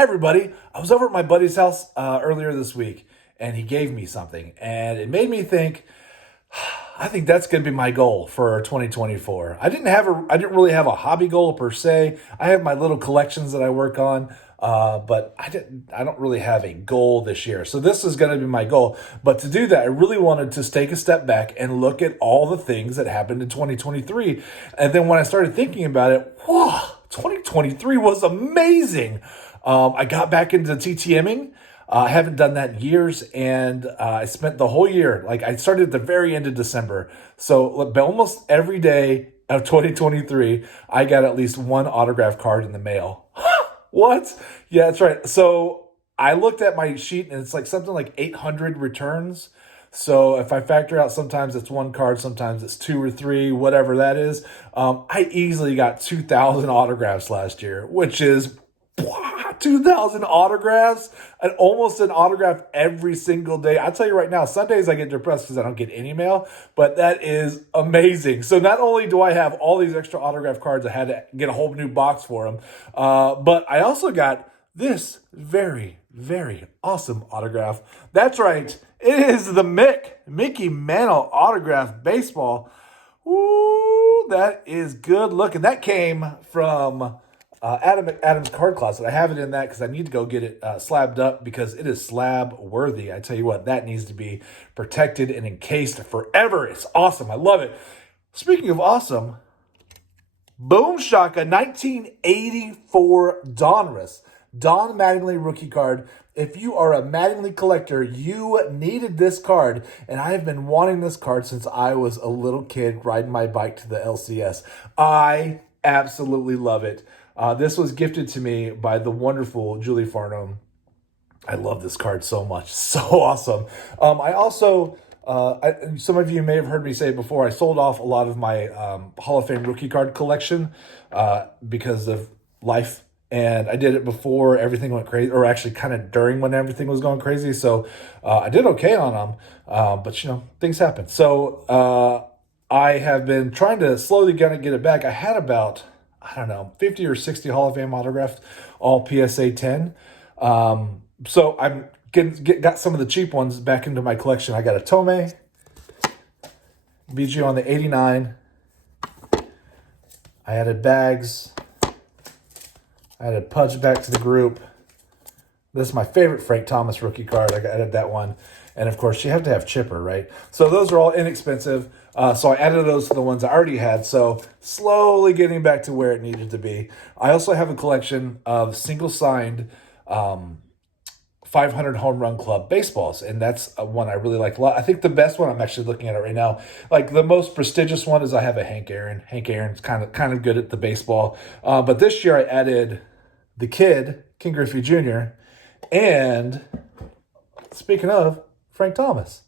Hi, everybody. I was over at my buddy's house earlier this week, and he gave me something, and it made me think, I think that's going to be my goal for 2024. I didn't really have a hobby goal per se. I have my little collections that I work on, but I don't really have a goal this year. So this is going to be my goal. But to do that, I really wanted to take a step back and look at all the things that happened in 2023. And then when I started thinking about it, whoa, 2023 was amazing. I got back into TTMing. I haven't done that in years, and I spent the whole year, like I started at the very end of December. So almost every day of 2023, I got at least one autograph card in the mail. What? Yeah, that's right. So I looked at my sheet, and it's like something like 800 returns. So if I factor out, sometimes it's one card, sometimes it's two or three, whatever that is. I easily got 2,000 autographs last year, which is 2,000 autographs, and almost an autograph every single day. I'll tell you right now, Sundays I get depressed because I don't get any mail, but that is amazing. So not only do I have all these extra autograph cards, I had to get a whole new box for them, but I also got this very, very awesome autograph. That's right. It is the Mickey Mantle autograph baseball. Ooh, that is good looking. That came from Adam's card closet. I have it in that because I need to go get it slabbed up because it is slab worthy. I tell you what, that needs to be protected and encased forever. It's awesome. I love it. Speaking of awesome, Boom Shaka 1984 Donruss. Don Mattingly rookie card. If you are a Mattingly collector, you needed this card, and I have been wanting this card since I was a little kid riding my bike to the LCS. I absolutely love it. This was gifted to me by the wonderful Julie Farnham. I love this card so much. So awesome. I also, some of you may have heard me say it before, I sold off a lot of my Hall of Fame rookie card collection because of life. And I did it before everything went crazy, or actually kind of during when everything was going crazy. So I did okay on them, but things happen. So I have been trying to slowly get it back. I had about, 50 or 60 Hall of Fame autographed, all PSA 10. So I'm got some of the cheap ones back into my collection. I got a Tomei, BG on the 89. I added Bags. I added Pudge back to the group. This is my favorite Frank Thomas rookie card. I added that one. And of course, you have to have Chipper, right? So those are all inexpensive. So I added those to the ones I already had. So slowly getting back to where it needed to be. I also have a collection of single-signed 500 Home Run Club baseballs. And that's one I really like a lot. I think the best one, I'm actually looking at it right now, like the most prestigious one is I have a Hank Aaron. Hank Aaron's kind of good at the baseball. But this year I added the kid, King Griffey Jr., and speaking of, Frank Thomas.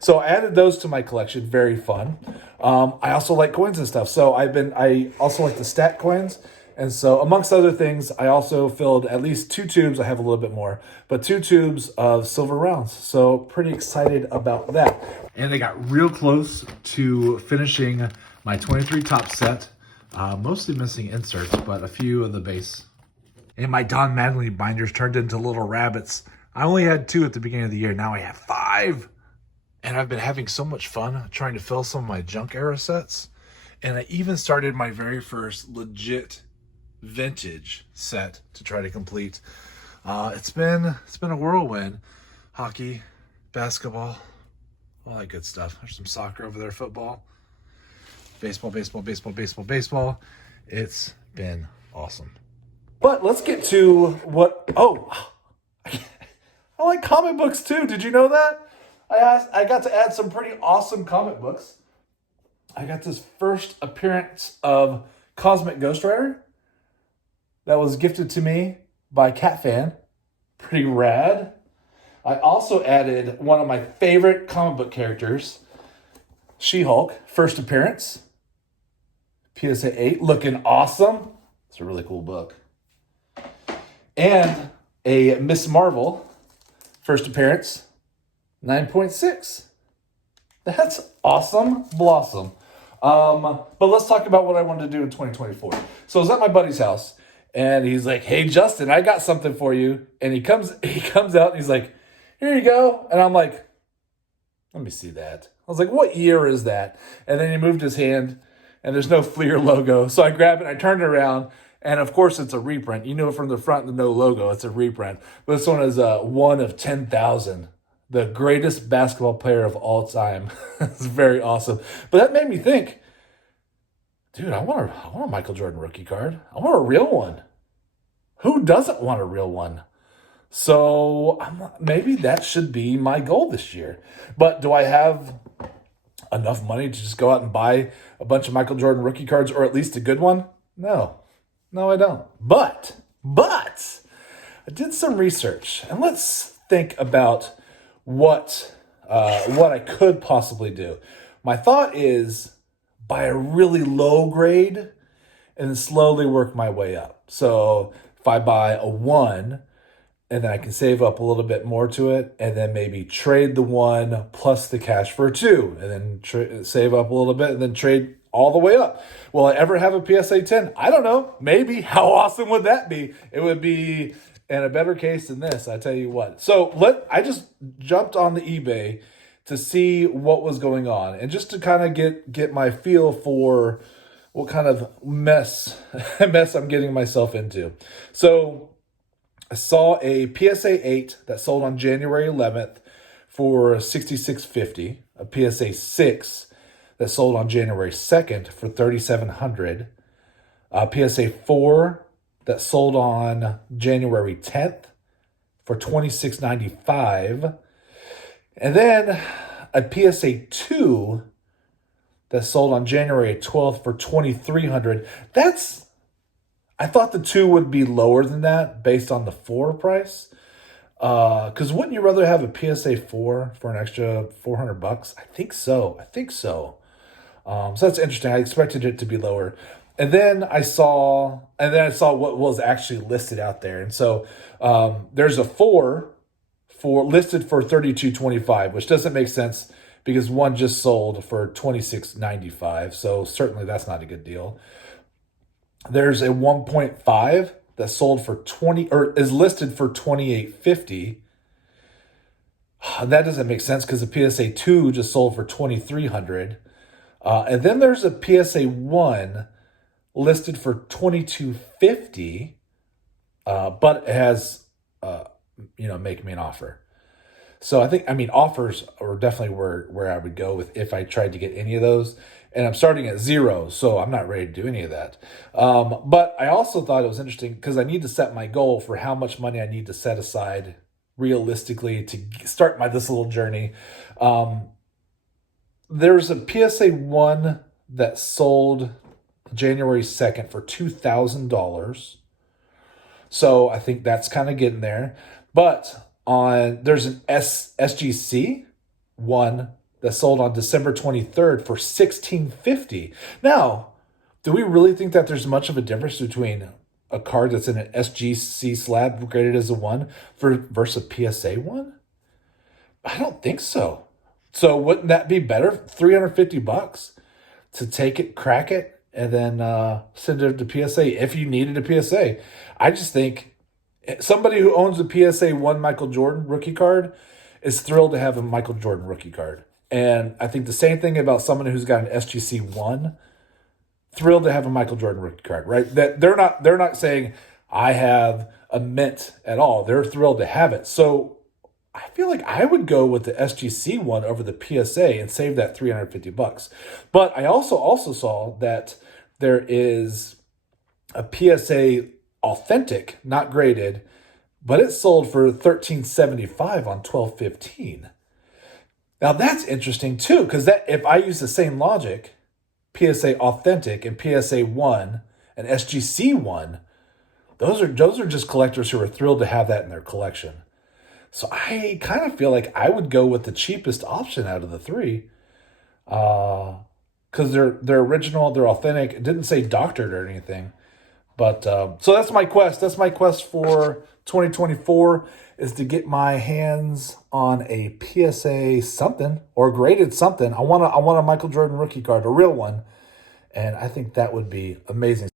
So I added those to my collection. Very fun. I also like coins and stuff. So I also like the stat coins. And so amongst other things, I also filled at least 2 tubes. I have a little bit more, but 2 tubes of silver rounds. So pretty excited about that. And they got real close to finishing my 23 top set. Mostly missing inserts, but a few of the base. And my Don Mattingly binders turned into little rabbits. I only had 2 at the beginning of the year. Now I have 5. And I've been having so much fun trying to fill some of my junk era sets. And I even started my very first legit vintage set to try to complete. It's been a whirlwind. Hockey, basketball, all that good stuff. There's some soccer over there, football, baseball. It's been awesome. But let's get to what... Oh, I like comic books too. Did you know that? I got to add some pretty awesome comic books. I got this first appearance of Cosmic Ghost Rider that was gifted to me by Cat Fan. Pretty rad. I also added one of my favorite comic book characters, She-Hulk, first appearance. PSA 8, looking awesome. It's a really cool book. And a Miss Marvel, first appearance, 9.6. That's awesome blossom. But let's talk about what I wanted to do in 2024. So I was at my buddy's house, And he's like, "Hey, Justin, I got something for you." And he comes out and he's like, "Here you go." And I'm like, "Let me see that." I was like, "What year is that?" And then he moved his hand, and there's no Fleer logo. So I grabbed it, I turned it around, and of course it's a reprint. You know from the front, the no logo, it's a reprint. But this one is one of 10,000. The greatest basketball player of all time. It's very awesome. But that made me think, dude, I want a Michael Jordan rookie card. I want a real one. Who doesn't want a real one? So maybe that should be my goal this year. But do I have enough money to just go out and buy a bunch of Michael Jordan rookie cards, or at least a good one? No, I don't. But I did some research, and let's think about what I could possibly do. My thought is buy a really low grade and then slowly work my way up. So if I buy a 1, and then I can save up a little bit more to it, and then maybe trade the 1 plus the cash for a 2, and then save up a little bit, and then trade all the way up. Will I ever have a PSA 10? I don't know. Maybe. How awesome would that be? It would be in a better case than this, I tell you what. So I just jumped on the eBay to see what was going on, and just to kind of get my feel for what kind of mess I'm getting myself into. So I saw a PSA 8 that sold on January 11th for $66.50, a PSA 6 that sold on January 2nd for $3,700, a PSA 4 that sold on January 10th for $26.95, and then a PSA 2 that sold on January 12th for $2,300. I thought the 2 would be lower than that based on the 4 price. Because wouldn't you rather have a PSA 4 for an extra $400? I think so. So that's interesting. I expected it to be lower. And then I saw what was actually listed out there. And so there's a 4 listed for $32.25, which doesn't make sense because one just sold for $26.95. So certainly that's not a good deal. There's a 1.5 that sold for is listed for $28.50. That doesn't make sense because the PSA 2 just sold for $2,300. And then there's a PSA 1 listed for $22.50, but it has, make me an offer. So offers are definitely where I would go with if I tried to get any of those. And I'm starting at 0, so I'm not ready to do any of that. But I also thought it was interesting because I need to set my goal for how much money I need to set aside realistically to start this little journey. There's a PSA 1 that sold January 2nd for $2,000. So I think that's kind of getting there. But there's an SGC 1 that sold on December 23rd for $16.50. Now, do we really think that there's much of a difference between a card that's in an SGC slab graded as a 1 versus a PSA 1? I don't think so. So wouldn't that be better? $350 to take it, crack it, and then send it to PSA if you needed a PSA. I just think somebody who owns a PSA 1 Michael Jordan rookie card is thrilled to have a Michael Jordan rookie card. And I think the same thing about someone who's got an SGC 1, thrilled to have a Michael Jordan rookie card, right? That they're not saying I have a mint at all. They're thrilled to have it. So I feel like I would go with the SGC 1 over the PSA and save that $350. But I also saw that there is a PSA authentic, not graded, but it sold for $13.75 on 12/15. Now that's interesting too, because if I use the same logic, PSA authentic and PSA 1 and SGC 1, those are just collectors who are thrilled to have that in their collection. So I kind of feel like I would go with the cheapest option out of the 3, because they're original, they're authentic. It didn't say doctored or anything, but so that's my quest. That's my quest for 2024 is to get my hands on a PSA something or graded something. I want a Michael Jordan rookie card, a real one, and I think that would be amazing.